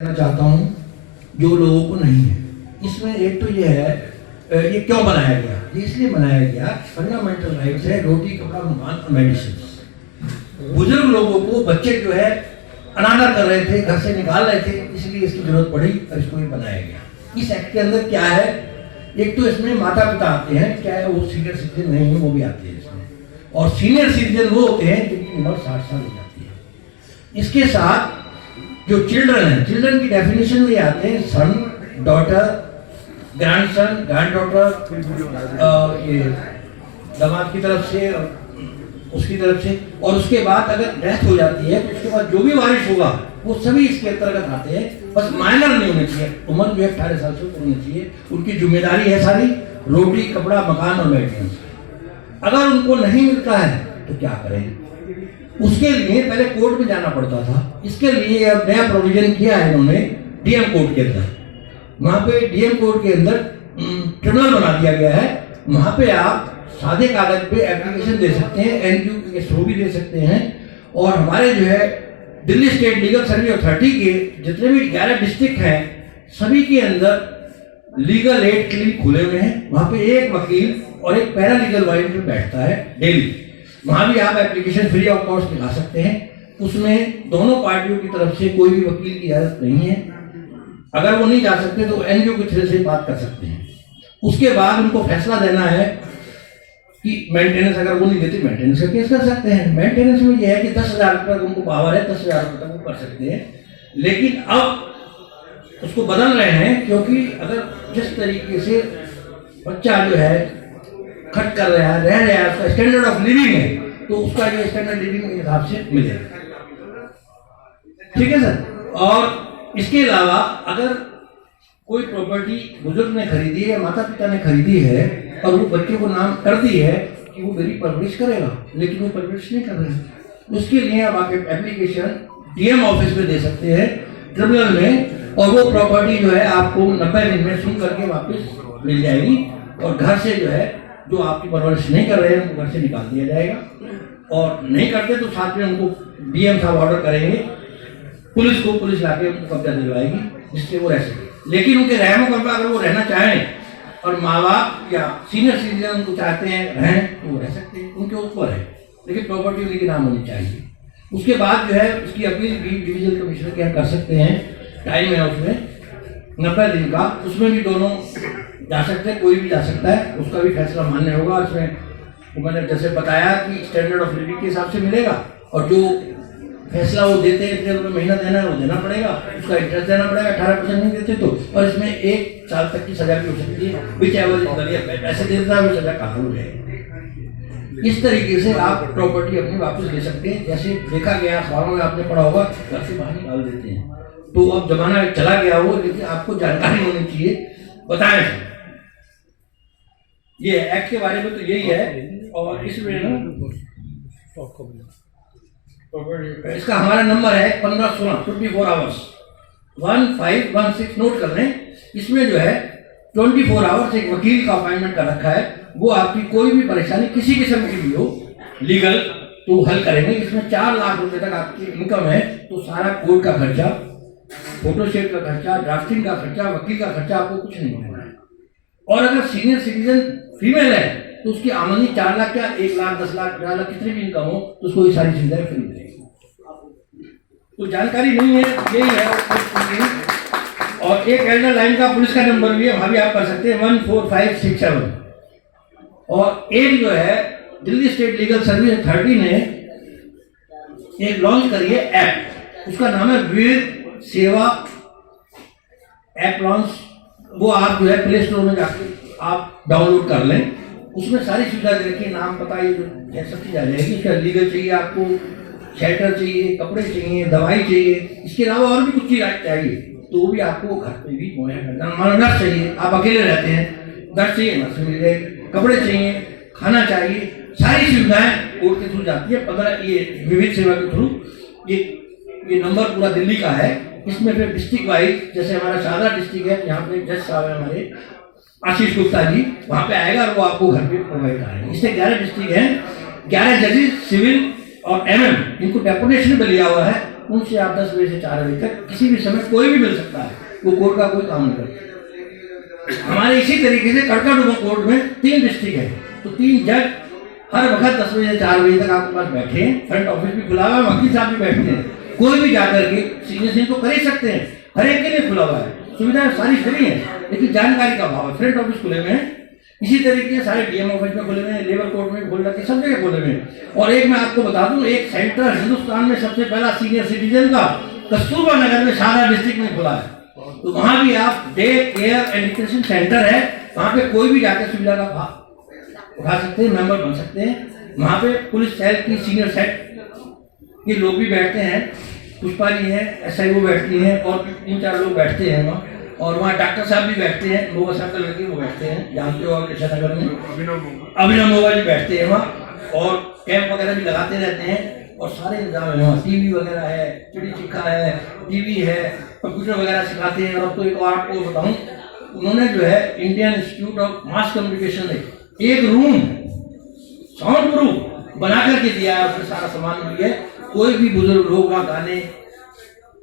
कहना चाहता हूँ जो लोगों को नहीं है। इसमें एक तो ये है, ये क्यों बनाया गया? ये इसलिए बनाया गया, फंडामेंटल राइट्स है, रोटी, कपड़ा, मकान और मेडिसिन। बुजुर्ग लोगों को बच्चे जो है अनादर कर रहे थे, घर से निकाल रहे थे, इसलिए इसकी जरूरत पड़ी और इसको ये बनाया गया। इस एक्ट के अंदर क्या है, एक तो इसमें माता पिता आते हैं, क्या है वो सीनियर सिटीजन नहीं है वो भी आते हैं इसमें, और सीनियर सिटीजन वो होते हैं जिनकी उम्र 60 साल हो जाती है। इसके साथ जो चिल्ड्रन है, चिल्ड्रन की डेफिनेशन में आते हैं सन, डॉटर, ग्रैंडसन, ग्रैंड डॉटर, ये दामाद की तरफ से, उसकी तरफ से, और उसके बाद अगर डेथ हो जाती है तो उसके बाद जो भी वारिस होगा वो सभी इसके अंतर्गत आते हैं। बस माइनर नहीं होने चाहिए, उम्र जो है 18 साल से ऊपर होनी चाहिए। उनकी जिम्मेदारी है सारी रोटी, कपड़ा, मकान और मेंटेनेंस। अगर उनको नहीं मिलता है तो क्या करें? उसके लिए पहले कोर्ट में जाना पड़ता था। इसके लिए अब नया प्रोविजन किया है इन्होंने डीएम कोर्ट के अंदर। वहाँ पे डीएम कोर्ट के अंदर ट्रिब्यूनल बना दिया गया है। वहाँ पे आप सादे कागज पे एप्लीकेशन दे सकते हैं, एनजीओ के थ्रू भी दे सकते हैं। और हमारे जो है Delhi state legal service authority के जितने भी 11 डिस्ट्रिक्ट हैं सभी के अंदर लीगल एड क्लिनिक खुले हुए हैं। वहाँ पे एक वकील और एक पैरालीगल वॉलंटियर बैठता है डेली। वहाँ भी आप एप्लीकेशन फ्री ऑफ कॉस्ट दिखा सकते हैं। उसमें दोनों पार्टियों की तरफ से कोई भी वकील की इजाजत नहीं है। अगर वो नहीं जा सकते तो एनजीओ के थ्रू से बात कर सकते हैं। उसके बाद उनको फैसला देना है कि मेंटेनेंस, अगर वो नहीं देते मेंटेनेंस का केस कर सकते हैं। मेंटेनेंस में यह है कि 10,000 रुपये तक उनको पावर है, 10,000 रुपये तक वो कर सकते हैं। लेकिन अब उसको बदल रहे हैं, क्योंकि अगर जिस तरीके से बच्चा जो है खर्च कर रहा है, रह रहा है, उसका स्टैंडर्ड ऑफ लिविंग है, तो उसका ये स्टैंडर्ड लिविंग के हिसाब से मिलेगा। ठीक है सर। और इसके अलावा अगर कोई प्रॉपर्टी बुजुर्ग ने खरीदी है, माता पिता ने खरीदी है और वो बच्चे को नाम कर दी है कि वो मेरी परवरिश करेगा, लेकिन वो परवरिश नहीं कर रहे हैं, उसके लिए अब आप एप्लीकेशन डीएम ऑफिस में दे सकते हैं, ट्रिब्यूनल में, और वो प्रॉपर्टी जो है आपको 90 दिन में सुन करके वापस मिल जाएगी। और घर से जो है जो आपकी परवरिश नहीं कर रहे हैं उनको घर से निकाल दिया जाएगा। और नहीं करते तो साथ में उनको डीएम साहब ऑर्डर करेंगे, पुलिस को, पुलिस लाके उनको कब्जा दिलवाएगी जिससे वो रह सके। लेकिन उनके रहमो कब्जा अगर वो रहना चाहें और माँ बाप या सीनियर सिटीजन उनको चाहते हैं रहें तो वो रह सकते हैं, उनके ऊपर है, लेकिन प्रॉपर्टी उनके नाम होनी चाहिए। उसके बाद जो है उसकी अपील भी डिवीजनल कमिश्नर के यहाँ कर सकते हैं। टाइम है उसमें 90 दिन का, उसमें भी दोनों जा सकते हैं, कोई भी जा सकता है, उसका भी फैसला मान्य होगा। उसमें मैंने जैसे बताया कि स्टैंडर्ड ऑफ लिविंग के हिसाब से मिलेगा, और जो फैसला वो देते हैं इतने रुपये महीना देना है वो देना पड़ेगा, उसका इंटरेस्ट देना पड़ेगा। 18% नहीं देते तो, और इसमें 1 साल तक की सजा भी हो सकती है। विच एवर पैसे देता है वो सजा काफी हो जाएगी। इस तरीके से आप प्रॉपर्टी अपनी वापस ले सकते हैं। जैसे देखा गया अखबारों में आपने पढ़ा होगा, घर से बाहर निकाल देते हैं, तो अब जमाना चला गया वो, लेकिन आपको जानकारी होनी चाहिए। बताएं ये एक्ट के बारे में तो यही है। और इसमें ना इसका हमारा नंबर है 1516 24 आवर्स 1516, नोट कर लें। इसमें जो है 24 आवर्स एक वकील का अपॉइंटमेंट कर रखा है। वो आपकी कोई भी परेशानी किसी किस्म की भी हो लीगल तो हल करेंगे। इसमें 4 लाख रुपए तक आपकी इनकम है तो सारा कोर्ट का खर्चा, फोटोस्टेट का खर्चा, ड्राफ्टिंग का खर्चा, वकील का खर्चा आपको कुछ नहीं होना है। और अगर सीनियर सिटीजन फीमेल है तो उसकी आमदनी 4 लाख क्या 1 लाख 10 लाख 50 लाख कितनी भी इनकम हो तो उसको ये सारी सुविधाएं फ्री मिलेगी। तो जानकारी नहीं है, यही है। और एक एल्डर लाइन का पुलिस का नंबर भी है, वहां भी आप कर सकते हैं 14567। और एक जो है Delhi state legal service authority ने एक लॉन्च करी है ऐप, उसका नाम है वीर सेवा ऐप लॉन्च। वो आप जो है प्ले स्टोर में जाके आप डाउनलोड कर लें। उसमें सारी सुविधा दे रखी है, नाम पता ये सब चीज आ जाएगी। इसका लीगल चाहिए आपको, शेल्टर चाहिए, कपड़े चाहिए, दवाई चाहिए, इसके अलावा और भी कुछ चीज चाहिए तो वो भी आपको घर पे भी मुहैया करना। हमारा नर्स चाहिए, आप अकेले रहते हैं, नर्स चाहिए, नर्स मिल जाएगी, कपड़े चाहिए, खाना चाहिए, सारी सुविधाएं कोर्ट के थ्रू जाती है। 15 ये विविध सेवा के थ्रू ये नंबर पूरा दिल्ली का है। इसमें फिर डिस्ट्रिक्ट वाइज, जैसे हमारा शारदा डिस्ट्रिक्ट है, यहाँ पे जज साहब है हमारे आशीष गुप्ता जी, वहाँ पे आएगा और वो आपको घर पे प्रोवाइड कराएंगे। इससे 11 डिस्ट्रिक्ट हैं, 11 जजेस सिविल और एमएम, इनको डेपुटेशन पे लिया हुआ है उनसे आप 10 बजे से 4 बजे तक किसी भी समय कोई भी मिल सकता है, वो कोर्ट का कोई काम नहीं करता। हमारे इसी तरीके से कड़काडुमा कोर्ट में 3 डिस्ट्रिक्ट है, तो 3 जज हर वक्त 10 बजे से 4 बजे तक आपके पास बैठे हैं। फ्रंट ऑफिस भी खुला हुआ है, वकील साहब भी बैठते हैं, कोई भी जाकर के सीनियर तो कर ही सकते हैं, हर एक के लिए खुला हुआ है, सुविधाएं सारी फ्री है, लेकिन जानकारी का अभाव है। फ्रंट ऑफिस खुले हुए हैं, इसी तरीके से सारे डीएम ऑफिस में खुले हुए हैं, लेबर कोर्ट में खोल रखे, सब जगह खोले हुए हैं। और एक मैं आपको बता दूं, एक सेंटर हिंदुस्तान में सबसे पहला सीनियर सिटीजन का कस्तूरबा नगर में शाहरा डिस्ट्रिक्ट में खुला है, तो वहां भी आप डे केयर एजुकेशन सेंटर है, वहां पे कोई भी जाकर सुविधा का लाभ उठा सकते हैं, मेंबर बन सकते हैं। वहां पे पुलिस सेल की सीनियर सेट के लोग भी बैठते हैं, पुष्पा जी हैं, SIO बैठती हैं, और 3-4 लोग बैठते हैं वहाँ। और वहाँ डॉक्टर साहब भी बैठते हैं, मोगा साहब का लड़के वो बैठते हैं, जानते हो आप नगर में अभिनव मोगा जी बैठते हैं वहाँ, और कैंप वगैरह भी लगाते रहते हैं, और सारे इंतजाम है वहाँ, TV वगैरह है, चिड़ी चिक्का है, TV है, कंप्यूटर वगैरह सिखाते हैं। और अब तो एक और आपको बताऊँ, उन्होंने जो है Indian institute of mass communication में एक रूम साउंड प्रूफ बना करके दिया है, उसमें सारा सामान भी है। कोई भी बुजुर्ग लोग वहाँ गाने,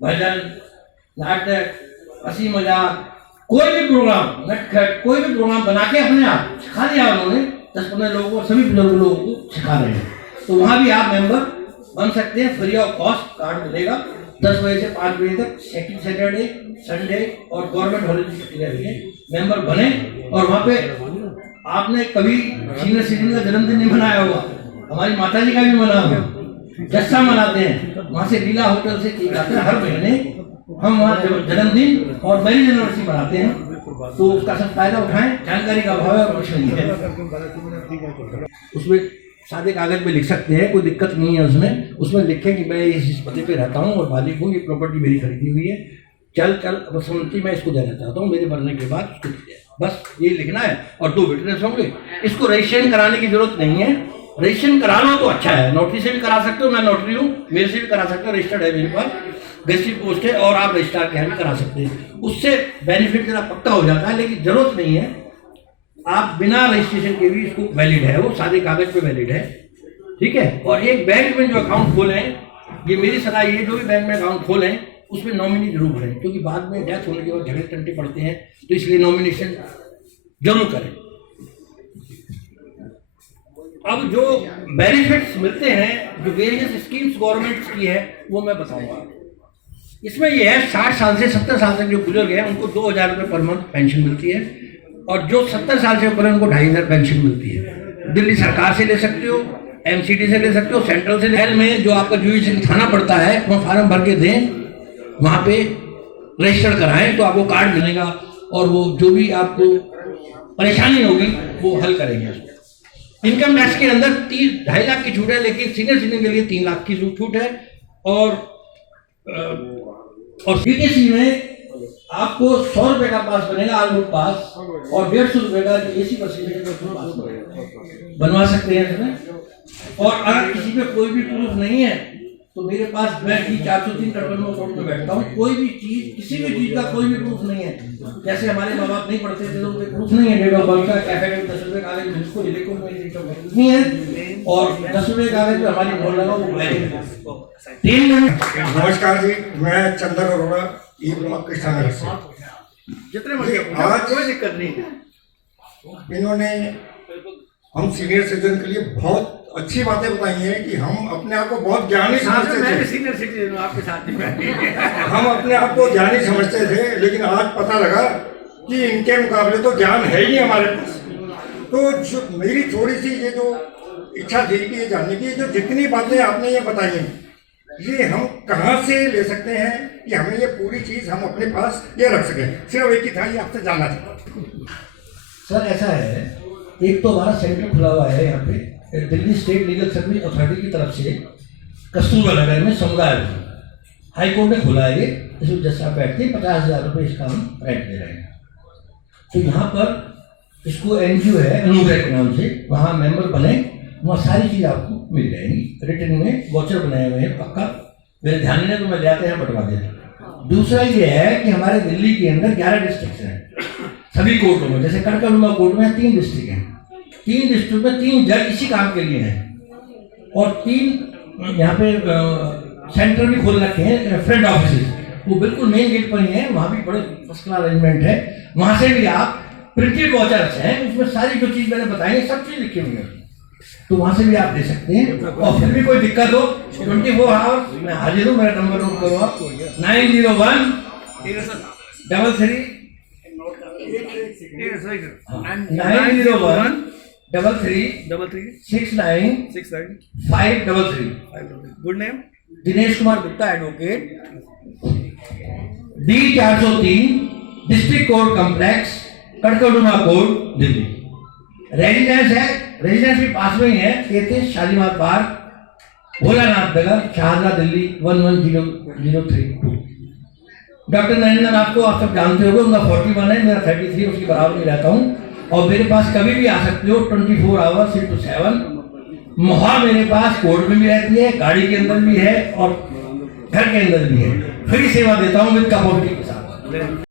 भजन, नाटक, हंसी मजाक, कोई भी प्रोग्राम, नटखट, कोई भी प्रोग्राम बना के अपने आप सिखा दिया उन्होंने। 10-15 लोगों को, सभी बुजुर्ग लोगों को सिखा रहे हैं, तो वहाँ भी आप मेंबर बन सकते हैं, फ्री ऑफ कॉस्ट कार्ड मिलेगा। 10 बजे से 5 बजे तक, सेकंड सैटरडे, संडे और गवर्नमेंट हॉलीडे छुट्टी रहती है। मेंबर बने, और वहाँ पे आपने कभी सीनियर सिटीजन का जन्मदिन नहीं मनाया होगा, हमारी माता जी का भी मना होगा, जस्सा मनाते हैं, वहाँ से लीला होटल से केक आते हैं, हर महीने हम वहाँ जन्मदिन और मैरिज एनिवर्सरी मनाते हैं, तो उसका सब फायदा उठाएं। जानकारी का अभाव है और कुछ नहीं है। उसमें सादे कागज पे लिख सकते हैं, कोई दिक्कत नहीं है उसमें। उसमें लिखें कि मैं इस पते पे रहता हूँ और मालिक हूँ, ये प्रॉपर्टी मेरी खरीदी हुई है, चल बसंती मैं इसको देना चाहता हूँ, मेरे मरने के बाद उसको दे, बस ये लिखना है। और 2 विटनेस होंगे। इसको रजिस्ट्रेशन कराने की जरूरत नहीं है, रजिस्ट्रेशन करा लो तो अच्छा है, नोटरी से भी करा सकते हो, मैं नोटरी हूँ, मेरे से भी करा सकते हो, रजिस्टर्ड है मेरे पास, गैजेटेड पोस्ट है, और आप रजिस्ट्रार के यहाँ भी करा सकते हैं। उससे बेनिफिट जरा पक्का हो जाता है, लेकिन जरूरत नहीं है। आप बिना रजिस्ट्रेशन के भी इसको वैलिड है, वो सारे कागज पे वैलिड है, ठीक है। और एक बैंक में जो अकाउंट खोलें, ये मेरी सलाह, ये जो भी बैंक में अकाउंट खोलें उसमें नॉमिनी जरूर भरें, क्योंकि बाद में डेथ होने के बाद झगड़े टंटे पड़ते हैं, तो इसलिए नॉमिनेशन जरूर करें। अब जो बेनिफिट्स मिलते हैं, जो वेरियस स्कीम्स गवर्नमेंट की है, वो मैं बताऊंगा। इसमें यह है 60 साल से 70 साल तक जो बुजुर्ग हैं उनको 2000 रुपये पर मंथ पेंशन मिलती है, और जो 70 साल से ऊपर है उनको 2500 पेंशन मिलती है। दिल्ली सरकार से ले सकते हो, MCD से ले सकते हो, सेंट्रल से। हेल में जो आपका जुडिशरी थाना पड़ता है, वहाँ फार्म भर के दें, वहाँ पे रजिस्टर कराएं, तो आपको कार्ड मिलेगा, और वो जो भी आपको परेशानी होगी वो हल करेंगे। इनकम टैक्स के अंदर 2.5 लाख की छूट है, लेकिन सीनियर सिटीजन के लिए 3 लाख की छूट है। और DTC में आपको 100 रुपए का पास बनेगा, आलबुक पास, और 150 रुपए का AC बस बनवा सकते हैं इसमें। और अगर किसी पे कोई भी प्रूफ नहीं है, तो मेरे पास मैं 403 कटवन कोर्ट में बैठता हूँ, कोई भी चीज, किसी भी चीज का कोई भी प्रूफ नहीं है। जैसे हमारे माँ बाप नहीं पढ़ते थे, तो प्रूफ नहीं है, डेट ऑफ बर्थ का, कैफे 10 रुपए कागज जिसको लिखो नहीं है, और 10 रुपए कागज जो हमारी बोल लगा वो है। 3 मिनट। नमस्कार जी, मैं चंदन अरोड़ा, ई ब्लॉक कृष्णा नगर से। आज कोई दिक्कत नहीं है। इन्होंने हम सीनियर सिटीजन के लिए बहुत अच्छी बातें बताई हैं कि हम अपने आप को बहुत ज्ञानी समझते थे। सीनियर सिटीजन आपके साथ हम अपने आप को ज्ञानी समझते थे, लेकिन आज पता लगा कि इनके मुकाबले तो ज्ञान है ही हमारे पास। तो जो मेरी थोड़ी सी ये जो इच्छा थी कि ये जानने की, जो जितनी बातें आपने ये बताई हैं, ये हम कहाँ से ले सकते हैं कि हमें ये पूरी चीज़ हम अपने पास ये रख सकें। सिर्फ एक ही था, ये आपसे जानना था। सर ऐसा है, एक तो हमारा सेंटर खुला हुआ है यहाँ पे Delhi state legal service authority की तरफ से, कस्तूरबा नगर में समुदाय हाई कोर्ट ने खुला है ये, इसमें जज साहब बैठते हैं, 50,000 रुपये इसका हम रेंट दे रहे हैं। तो यहाँ पर इसको NGO है अनुग्रह के नाम से, वहाँ मेंबर बने, वहाँ सारी चीज़ आपको मिल जाएंगी। रिटर्न में वॉचर बनाए हुए हैं, पक्का मेरे ध्यान में, तो मैं ले आते हैं बटवा देता। दूसरा ये है कि हमारे दिल्ली के अंदर 11 डिस्ट्रिक्ट हैं सभी कोर्टों में। जैसे कड़काडुमा कोर्ट में 3 डिस्ट्रिक्ट हैं, 3 डिस्ट्रिक्ट में 3 जज इसी काम के लिए हैं, और 3 यहाँ पे सेंटर भी खोल रखे हैं, फ्रंट ऑफिस, वो बिल्कुल मेन गेट पर ही है, वहाँ भी बड़े फर्स्ट क्लास अरेंजमेंट है। वहाँ से भी आप प्रिंटेड वाचर्स हैं, उसमें सारी जो चीज़ मैंने बताई है सब चीज़ लिखी हुई है, तो वहाँ से भी आप दे सकते हैं। और फिर भी कोई दिक्कत हो 24 आवर्स मैं हाजिर हूँ। मेरा नंबर नोट करो आप, 901 33 901 33 69 533। Good name Dinesh Kumar Gupta advocate, D403 district court complex, Karkardooma court, Delhi. Residence है, रेजिडेंस भी पास में ही है, 33 शालीमार पार्क, भोलानाथ नगर, शाहजहां, दिल्ली 11032। डॉक्टर नरेंद्र नाथ को आप सब जानते होंगे, उनका 41 है, मेरा 33, उसकी बराबर में रहता हूँ। और मेरे पास कभी भी आ सकते हो 24 आवर्स 6 to 7। मोहर मेरे पास कोर्ट में भी रहती है, गाड़ी के अंदर भी है और घर के अंदर भी है। फ्री सेवा देता हूँ विद कप ऑफ टी के साथ।